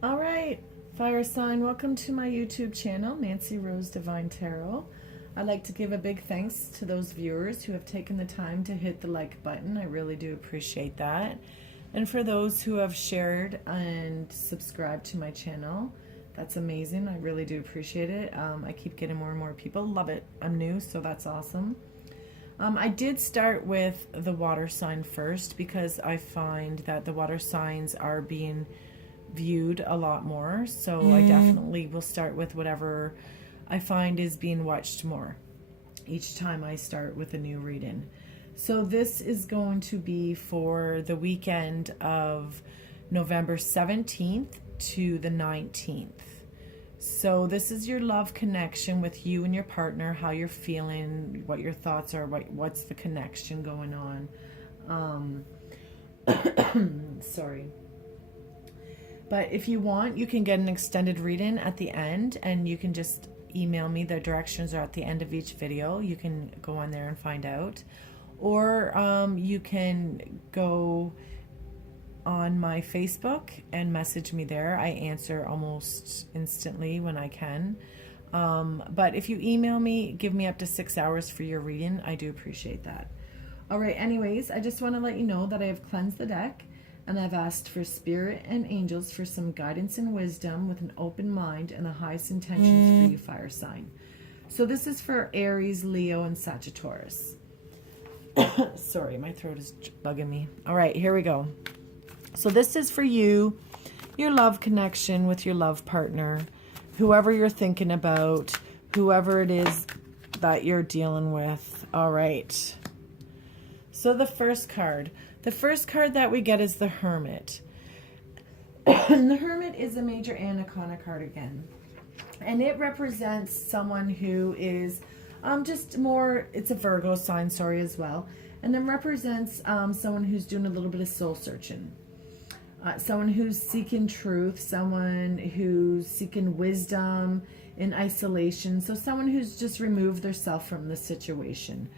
All right, fire sign, welcome to my YouTube channel, Nancyrosedivinetarot. I'd like to give a big thanks to those viewers who have taken the time to hit the like button. I really do appreciate that. And for those who have shared and subscribed to my channel, that's amazing. I really do appreciate it. I keep getting more and more people. Love it. I'm new, so that's awesome. I did start with the water sign first because I find that the water signs are being viewed a lot more, so I definitely will start with whatever I find is being watched more each time I start with a new reading. So this is going to be for the weekend of November 17th to the 19th. So this is your love connection with you and your partner, how you're feeling, what your thoughts are, what's the connection going on. Sorry. But if you want, you can get an extended reading at the end, and you can just email me. The directions are at the end of each video. You can go on there and find out. Or you can go on my Facebook and message me there. I answer almost instantly when I can. But if you email me, give me up to 6 hours for your reading. I do appreciate that. All right, anyways, I just want to let you know that I have cleansed the deck. And I've asked for spirit and angels for some guidance and wisdom with an open mind and the highest intentions for you, fire sign. So this is for Aries, Leo, and Sagittarius. Sorry, my throat is bugging me. All right, here we go. So this is for you, your love connection with your love partner, whoever you're thinking about, whoever it is that you're dealing with. All right. So the first card. The first card that we get is the Hermit. And the Hermit is a major anaconda card again. And it represents someone who is just more, it's a Virgo sign, sorry, as well. And then represents someone who's doing a little bit of soul searching. Someone who's seeking truth, someone who's seeking wisdom in isolation. So someone who's just removed themselves from the situation.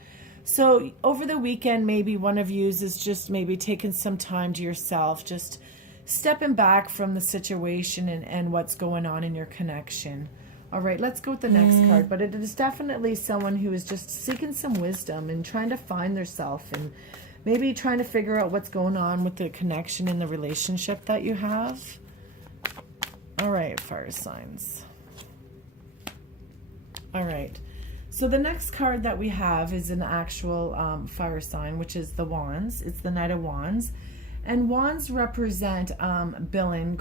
So over the weekend, maybe one of you is just maybe taking some time to yourself, just stepping back from the situation and what's going on in your connection. All right, let's go with the next card. But it is definitely someone who is just seeking some wisdom and trying to find themselves and maybe trying to figure out what's going on with the connection in the relationship that you have. All right, fire signs. All right. So the next card that we have is an actual fire sign, which is the Wands. It's the Knight of Wands. And Wands represent building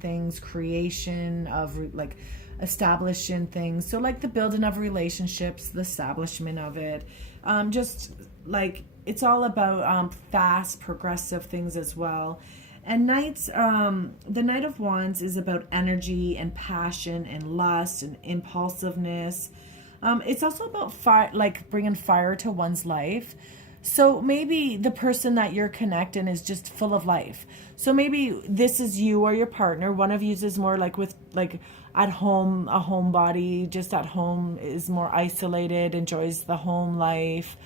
things, creation of like establishing things. So like the building of relationships, the establishment of it. Just like it's all about fast, progressive things as well. And the Knight of Wands is about energy and passion and lust and impulsiveness. It's also about fire, like bringing fire to one's life. So maybe the person that you're connecting is just full of life. So maybe this is you or your partner. One of you is more like at home, a homebody, just at home, is more isolated, enjoys the home life.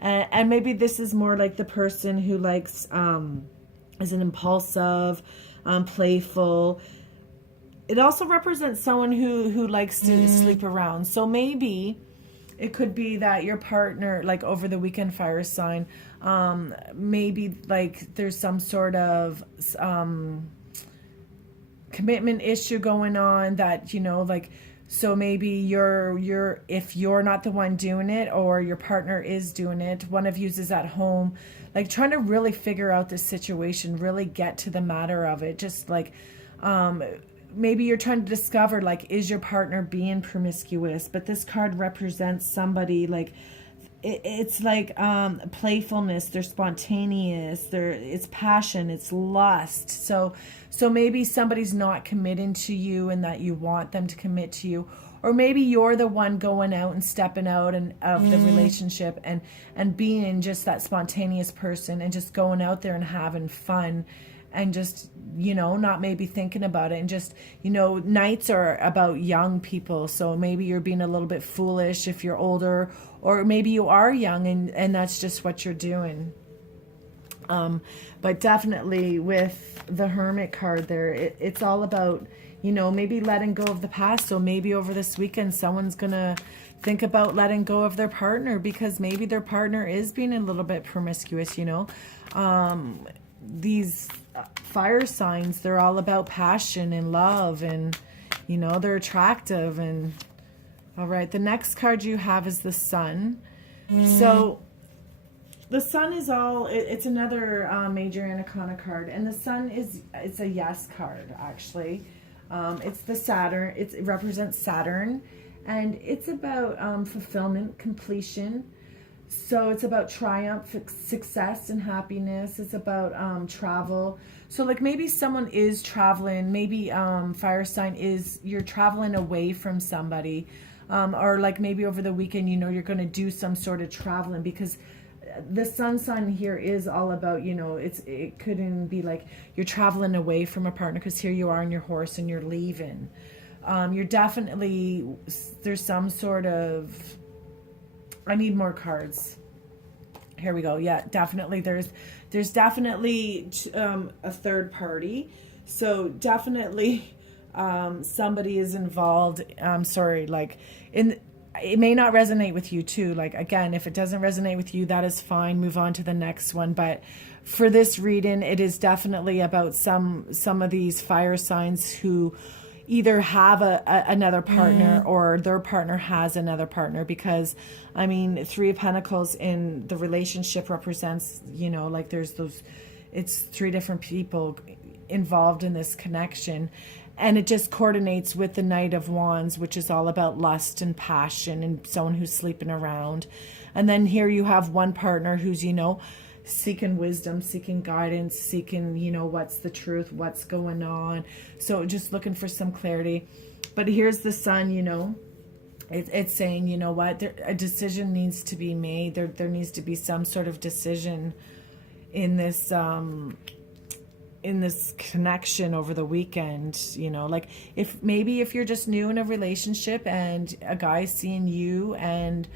And maybe this is more like the person who likes, is an impulsive, playful. It also represents someone who likes to sleep around. So maybe it could be that your partner, like over the weekend, fire sign, maybe like there's some sort of commitment issue going on that, like, so maybe if you're not the one doing it or your partner is doing it, one of you is at home, like trying to really figure out this situation, really get to the matter of it. Just like, maybe you're trying to discover, like, is your partner being promiscuous? But this card represents somebody like, it's like playfulness. They're spontaneous. It's passion. It's lust. So maybe somebody's not committing to you and that you want them to commit to you. Or maybe you're the one going out and stepping out of the relationship and being just that spontaneous person and just going out there and having fun. And just, not maybe thinking about it. And just, nights are about young people. So maybe you're being a little bit foolish if you're older. Or maybe you are young and that's just what you're doing. But definitely with the Hermit card there, it's all about, you know, maybe letting go of the past. So maybe over this weekend, someone's going to think about letting go of their partner because maybe their partner is being a little bit promiscuous, you know. These fire signs, they're all about passion and love, and, you know, they're attractive. And all right, the next card you have is the Sun. So the Sun is all, it's another major Anacona card, and the Sun it's a yes card, actually. It's the Saturn, it represents Saturn, and it's about fulfillment, completion. So it's about triumph, success, and happiness. It's about travel. So like maybe someone is traveling, maybe fire sign is, you're traveling away from somebody, or like maybe over the weekend, you know, you're going to do some sort of traveling, because the Sun sign here is all about, you know, it couldn't be like you're traveling away from a partner, because here you are on your horse and you're leaving. You're definitely, there's some sort of, I need more cards. Here we go. Yeah, definitely. There's definitely a third party. So definitely somebody is involved. Sorry, like it may not resonate with you too. Like, again, if it doesn't resonate with you, that is fine. Move on to the next one. But for this reading, it is definitely about some of these fire signs who either have another partner or their partner has another partner, because I mean, Three of Pentacles in the relationship represents, you know, like there's those, it's three different people involved in this connection, and it just coordinates with the Knight of Wands, which is all about lust and passion and someone who's sleeping around. And then here you have one partner who's, you know, seeking wisdom, seeking guidance, seeking, you know, what's the truth, what's going on. So just looking for some clarity. But here's the Sun, you know, it's saying, you know what, a decision needs to be made. There needs to be some sort of decision in this connection over the weekend. You know, like if you're just new in a relationship and a guy's seeing you and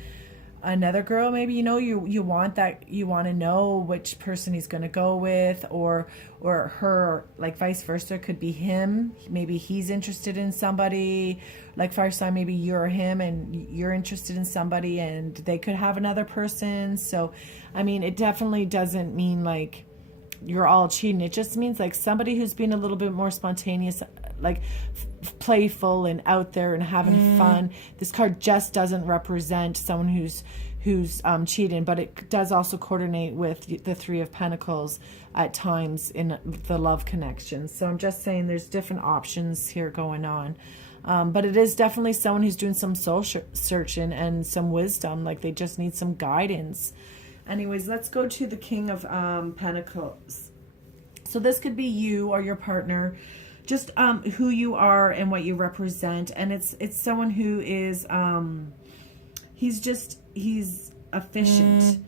another girl, maybe, you know, you want to know which person he's going to go with, or her, like vice versa. Could be him, maybe he's interested in somebody, like fire sign, maybe you're him and you're interested in somebody and they could have another person. So I mean, it definitely doesn't mean like you're all cheating. It just means like somebody who's being a little bit more spontaneous, like playful and out there and having fun. This card just doesn't represent someone who's cheating, but it does also coordinate with the Three of Pentacles at times in the love connection. So I'm just saying there's different options here going on. But it is definitely someone who's doing some soul searching and some wisdom, like they just need some guidance. Anyways, let's go to the King of Pentacles. So this could be you or your partner, just who you are and what you represent. And it's someone who is he's efficient.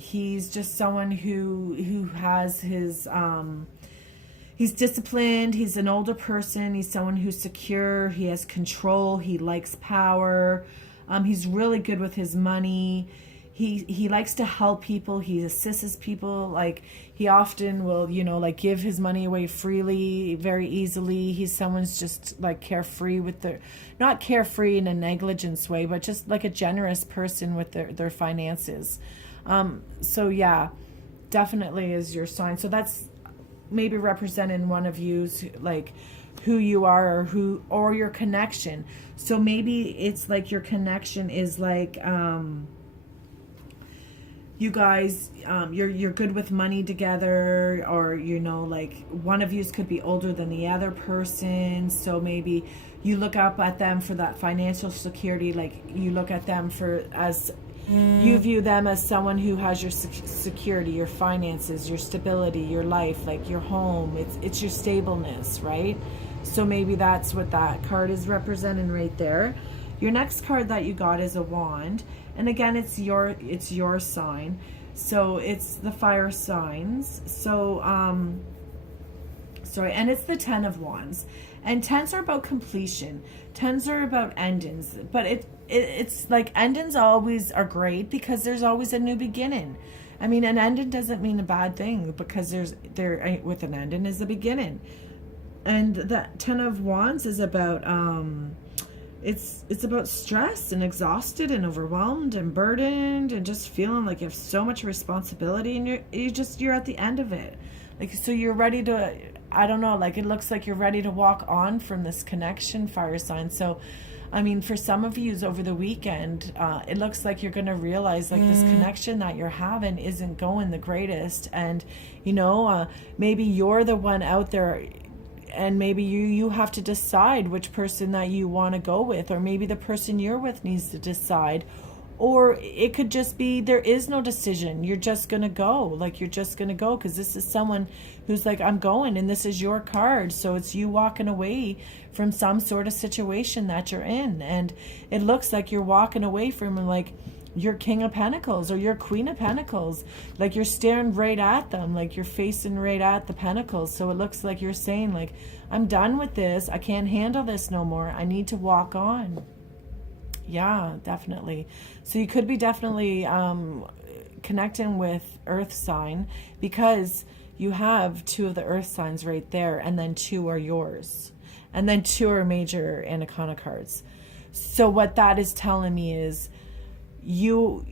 He's just someone who has his he's disciplined, he's an older person, he's someone who's secure, he has control, he likes power, he's really good with his money. He likes to help people. He assists people. Like he often will, you know, like give his money away freely, very easily. He's someone's just like carefree with not carefree in a negligence way, but just like a generous person with their finances. So yeah, definitely is your sign. So that's maybe representing one of you's, like who you are or your connection. So maybe it's like your connection is like, you guys, you're good with money together, or, you know, like one of you could be older than the other person. So maybe you look up at them for that financial security. Like you look at them you view them as someone who has your security, your finances, your stability, your life, like your home. It's your stableness, right? So maybe that's what that card is representing right there. Your next card that you got is a wand. And again, it's your sign. So it's the fire signs. So, and it's the 10 of Wands. And 10s are about completion. 10s are about endings. But it's like endings always are great because there's always a new beginning. I mean, an ending doesn't mean a bad thing, because there with an ending is a beginning. And the 10 of Wands is about it's about stress and exhausted and overwhelmed and burdened and just feeling like you have so much responsibility, and you're at the end of it. Like, so you're ready to, I don't know, like, it looks like you're ready to walk on from this connection, fire sign. So I mean, for some of you over the weekend, it looks like you're going to realize, like, this connection that you're having isn't going the greatest. And, you know, maybe you're the one out there, and maybe you have to decide which person that you want to go with, or maybe the person you're with needs to decide. Or it could just be there is no decision. You're just going to go. Like, you're just going to go, because this is someone who's like, I'm going, and this is your card. So it's you walking away from some sort of situation that you're in. And it looks like you're walking away from, like, your King of Pentacles or your Queen of Pentacles. Like, you're staring right at them. Like, you're facing right at the Pentacles. So it looks like you're saying, like, I'm done with this. I can't handle this no more. I need to walk on. Yeah, definitely. So you could be definitely connecting with Earth sign, because you have 2 of the Earth signs right there, and then 2 are yours, and then 2 are major Anaconda cards. So what that is telling me is you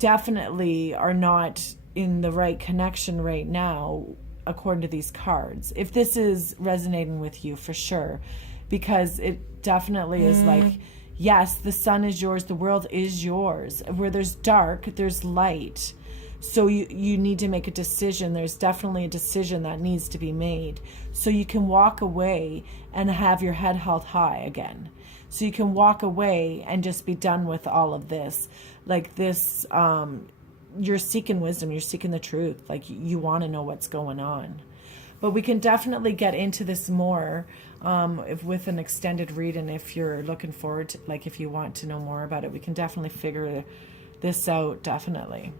definitely are not in the right connection right now, according to these cards. If this is resonating with you, for sure, because it definitely is like, yes, the sun is yours, the world is yours. Where there's dark, there's light. So you need to make a decision. There's definitely a decision that needs to be made. So you can walk away and have your head held high again. So you can walk away and just be done with all of this. Like this, you're seeking wisdom, you're seeking the truth. Like, you want to know what's going on. But we can definitely get into this more with an extended reading, if you're looking forward to, like, if you want to know more about it, we can definitely figure this out, definitely.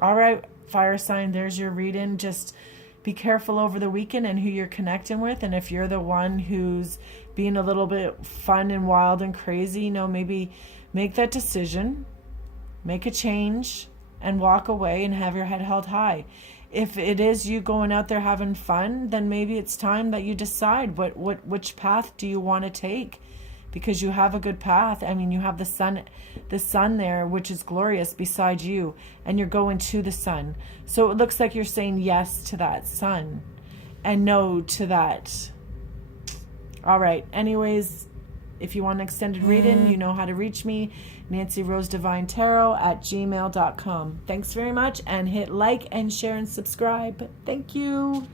All right, fire sign, there's your reading. Just be careful over the weekend and who you're connecting with. And if you're the one who's being a little bit fun and wild and crazy, you know, maybe make that decision, make a change, and walk away and have your head held high. If it is you going out there having fun, then maybe it's time that you decide which path do you want to take, because you have a good path. I mean, you have the sun there, which is glorious, beside you, and you're going to the sun. So it looks like you're saying yes to that sun and no to that. All right. Anyways, if you want an extended reading, you know how to reach me, Nancyrosedivinetarot@gmail.com. Thanks very much, and hit like and share and subscribe. Thank you.